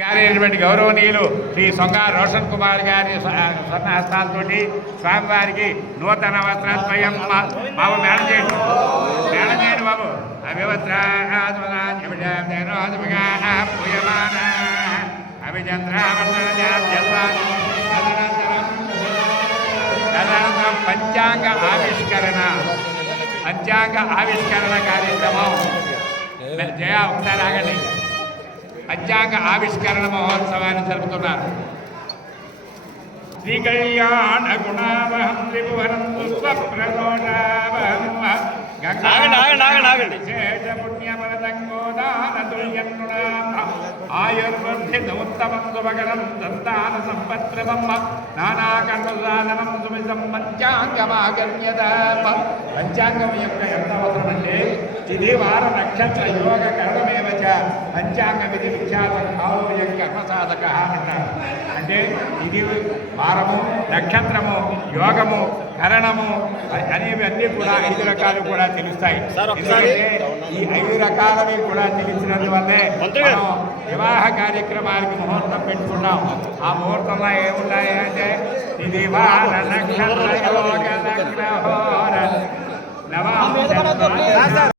గారైనటువంటి గౌరవనీయులు శ్రీ సొంగ రోషన్ కుమార్ గారి స్వర్ణహస్తాలతోటి స్వామివారికి నూతన వస్త్రద్వయం బాబు మేడం చేయండి బాబు తదనంతరం పంచాంగ ఆవిష్కరణ కార్యక్రమం జయ ఒకసారి ఆగండి. పంచాంగ ఆవిష్కరణ మహోత్సవాన్ని జరుపుతున్నారు. శ్రీ కళ్యాణ గుణావహం త్రిభువనం పుష్పప్రదోషావహం ఆయుర్వర్ధితముత్తమం శుభకరం దంతాన సంపత్ప్రదం నానాకర్మసాధనం సుమితం పంచాంగమాగమ్యత. పంచాంగం యొక్క ఎంత అవసరం అంటే తిథి వార నక్షత్ర యోగ కరణమేవ చ పంచాంగమిది విఖ్యాతం కావ్యం కర్మసాధక అంటారు. అంటే ఇది వారము నక్షత్రము యోగము కరణము అనేవి అన్నీ కూడా 5 రకాలు కూడా తెలుస్తాయి. ఎందుకంటే ఈ 5 రకాలవి కూడా తెలిసినందువల్లే మనం వివాహ కార్యక్రమానికి ముహూర్తం పెట్టుకున్నాం. ఆ ముహూర్తంలో ఏమున్నాయి అంటే ఇది వార నక్షత్ర యోగ నవ